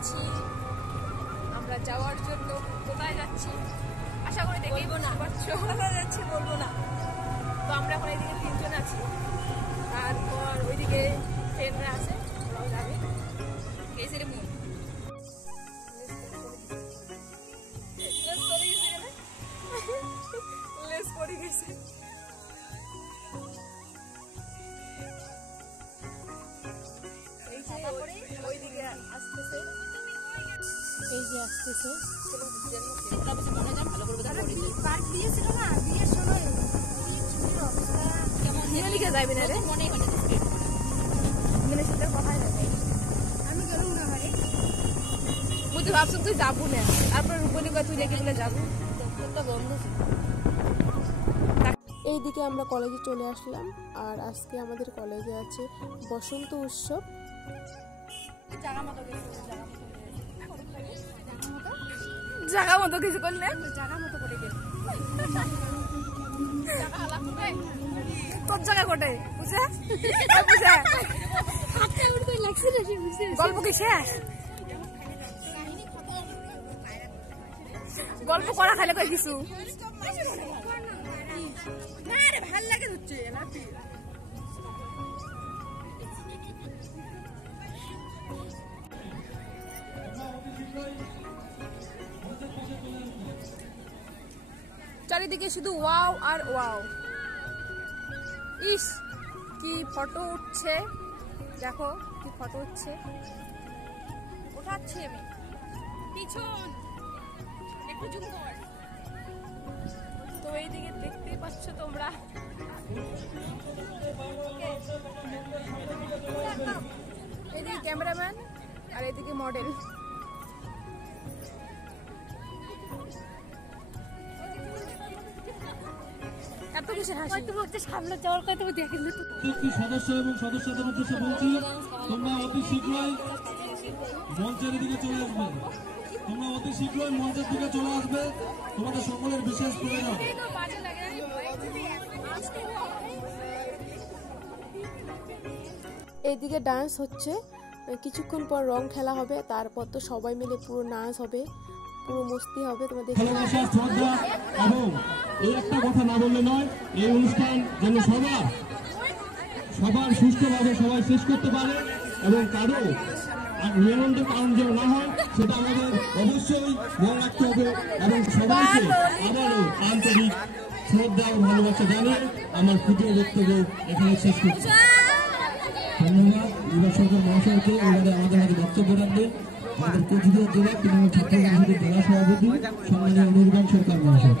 পড়েছি। আমরা যাওয়ার জন্য কোথায় যাচ্ছি আশা করি দেখেই কোথায় যাচ্ছি বলবো না। তো আমরা এখন এইদিকে 3 জন আছি, তারপর ওইদিকে ট্রেনরা আছে, ওরাও যাবে। গেছে মুখ লেস পড়ে গেছে। ওইদিকে আসতেছে, এই যে আসতেছে। পার্ক দিয়েছিল না বিয়ের সময়, কেমন লিখে যাবে না রে, মনে হয় না সাথে কথা যাবে। আমি গেলাম না ভাই, তুই তো ভাবছো তুই যাবো না, তারপর রূপনী তুই লেগে বলে যাবো, তো বন্ধ ছিল। এইদিকে আমরা কলেজে চলে আসলাম, আর আজকে আমাদের কলেজে আছে বসন্ত উৎসব। জায়গা মতো কিছু করলে তোর জায়গা কোটে বুঝে গল্প কি শেষ? গল্প করা খাইলে কই কিছু ভাল লাগে হচ্ছে। চারিদিকে শুধু ওয়াও আর ওয়াও। ইস কি ফটো উঠছে, দেখো কি ফটো উঠছে, ওঠাচ্ছি আমি পিছন একটু জুম কর। তো এইদিকে দেখতেই পাচ্ছ তোমরা, এইদিকে ক্যামেরাম্যান আর এইদিকে মডেল। সদস্য এবং সদস্যদের উদ্দেশ্যে বলছি, তোমরা অতি শীঘ্রই মঞ্চের দিকে চলে আসবে। তোমরা অতি শীঘ্রই মঞ্চের দিকে চলে আসবে, তোমাদের সকলের বিশেষ প্রয়োজন। এইদিকে ডান্স হচ্ছে, কিছুক্ষণ পর রং খেলা হবে, তারপর তো সবাই মিলে পুরো নাচ হবে, পুরো মস্তি হবে। তোমাদের ভালোবাসা, শ্রদ্ধা এবং এই একটা কথা না বললে নয়, এই অনুষ্ঠান যেন সবার সুষ্ঠুভাবে সবাই শেষ করতে পারে এবং কারো নিয়মের কারণ যেন না হয়, সেটা আমাদের অবশ্যই মনে রাখতে হবে। এবং সবাইকে আবারও আন্তরিক শ্রদ্ধা ও ভালোবাসা জানিয়ে আমার ক্ষুদ্র বক্তব্য এখানে শেষ করছি। ধন্যবাদ বিভাগ সরকার মহাশয়কে। এবারে আমাদের হাতে বক্তব্য রাখবেন আমাদের কোচবিহার জেলা তৃণমূল ছাত্র পরিষদের জেলা সভাপতি সম্মানীয় নির্বাণ সরকার মহাশয়।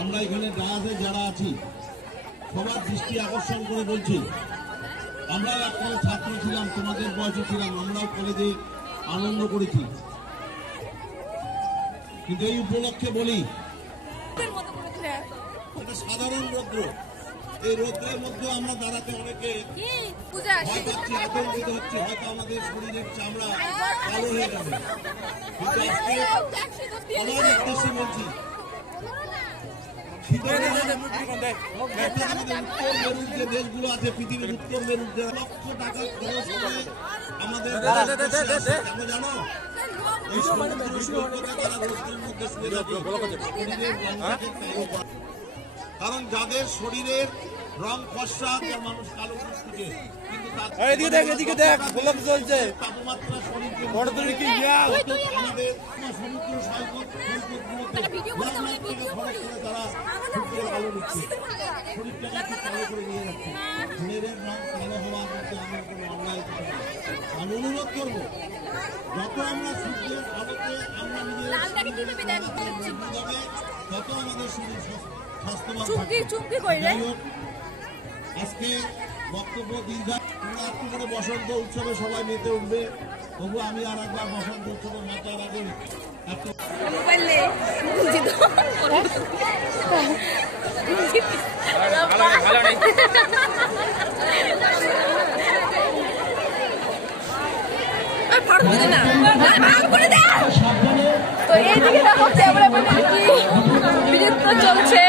আমরা এখানে ডায়াসে যারা আছি সবার দৃষ্টি আকর্ষণ করে বলছি, আমরা এককালে ছাত্র ছিলাম, তোমাদের বয়সে ছিলাম, আমরাও কলেজে আনন্দ করেছি, কিন্তু এই উপলক্ষে বলি এটা সাধারণ রৌদ্র, এই রৌদ্রের মধ্যে আমরা দাঁড়াতে অনেকে ভয় পাচ্ছি, আতঙ্কিত হচ্ছে, হয়তো আমাদের শরীরের চামড়া কালো হয়ে যাবে। কিন্তু আজকে আমার উদ্দেশ্যে বলছি, উত্তর মেরুর যে দেশগুলো আছে, পৃথিবীর উত্তর মেরুর যে লক্ষ টাকা খরচ করে আমাদের জানো, এই সমুদ্র সৈকতে তারা রোদের মধ্যে শুয়ে থাকে শরীরের রংটাকে কালো করে। কারণ যাদের শরীরের রং ফর্সা, তার মানুষ কালো ফুটফুটে, কিন্তু তাপমাত্রা শরীরকে আমাদের সমুদ্র সৈকত খরচ করে তারা সূর্যের আলো নিচ্ছে, শরীরটাকে কালো করে নিয়ে যাচ্ছে। শরীরের রং কালো হওয়ার মধ্যে আমার কোনো অন্যায় করতে না। আমি অনুরোধ করবো, যত আমরা সূর্যের আলোতে আমরা নিজের তত আমাদের শরীর স্বাস্থ্যবান থাকবে। আজকে বক্তব্য দীর্ঘায় তোমরা একটু করে বসন্ত উৎসবে সবাই মেতে উঠবে, তবু আমি আর একবার বসন্ত উৎসবে মাতার আগে তো এইদিকে দেখো ক্যামেরাম্যান চলছে।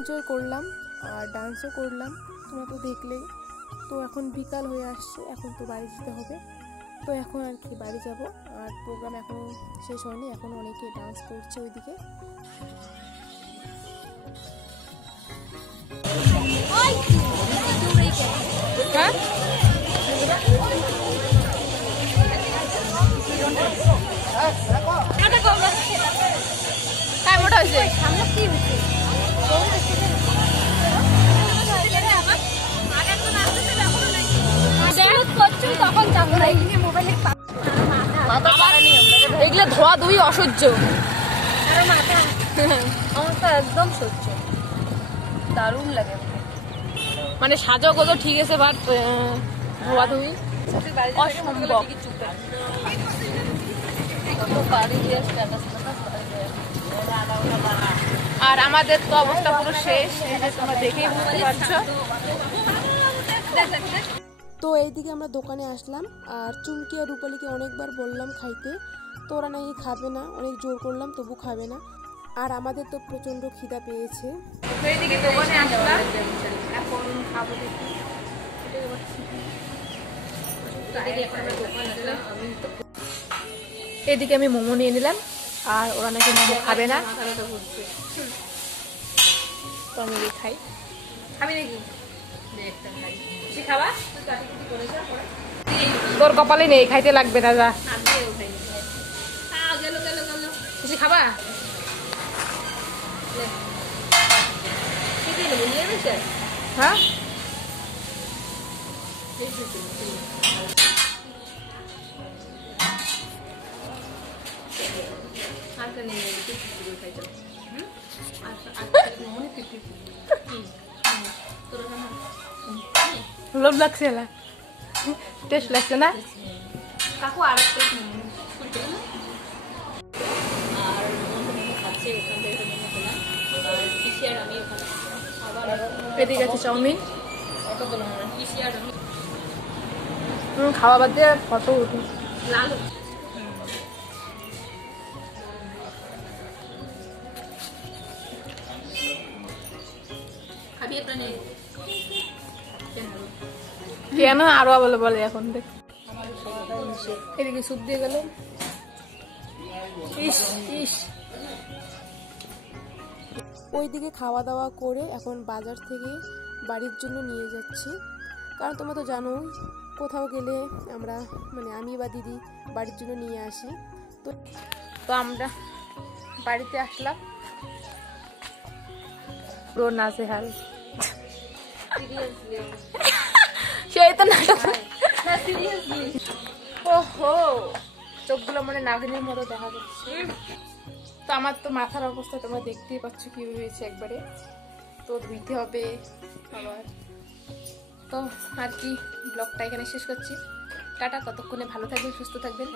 এনজয় করলাম আর ডান্সও করলাম, তোমরা তো দেখলেই। তো এখন বিকাল হয়ে আসছে, এখন তো বাড়ি যেতে হবে। তো এখন আর কি বাড়ি যাব, আর প্রোগ্রাম এখনও শেষ হয়নি, এখন অনেকে ডান্স করছে ওইদিকে। এগুলো ধোয়া ধুই অসহ্য, আমার তো একদম সহ্য, দারুণ লাগে। মানে সাজো গোজো ঠিক আছে, বাট ধোয়া ধুই অসম্ভব। আর আমাদের তো অবস্থা পুরো শেষ, তোমরা দেখেই বুঝতে পারছো। তো এইদিকে আমরা দোকানে আসলাম, আর চুমকি আর রূপালীকে অনেকবার বললাম খাইতে, তো ওরা নাকি খাবে না, অনেক জোর করলাম তবু খাবে না। আর আমাদের তো প্রচণ্ড খিদা পেয়েছে। এদিকে দোকানে আসলাম, এখন খাবো দেখি। এদিকে আমি মোমো নিয়ে নিলাম, আর ওরা নাকি মোমো খাবে না, তো আমি খাই। খাবি নাকি? খাবা? তোর কপালে নেই, খাইতে লাগবে না। যা খাবা? হ্যাঁ লোভ লাগছে না, টেস্ট লাগছে না কাকু? আর এদিকে আছে চাউমিন, খাওয়া বাদ দিয়ে ফটো উঠি। কেন আরো বলে বলে এখন দেখ। এদিকে স্যুপ দিয়ে গেল। ইস ইস ওইদিকে খাওয়া দাওয়া করে এখন বাজার থেকে বাড়ির জন্য নিয়ে যাচ্ছি। কারণ তোমরা তো জানো কোথাও গেলে আমরা আমি বা দিদি বাড়ির জন্য নিয়ে আসি। তো আমরা বাড়িতে আসলাম, পুরো নাজেহাল। সেই তো নাটক। ওহো, চোখগুলো মানে নাগিনের মতো দেখা যাচ্ছে। তো আমার তো মাথার অবস্থা তোমরা দেখতেই পাচ্ছ কি হয়েছে একবারে, তো ধুইতে হবে আবার। তো আর কি, ব্লগটা এখানে শেষ করছি। টাটা, ততক্ষণে ভালো থাকবেন, সুস্থ থাকবেন।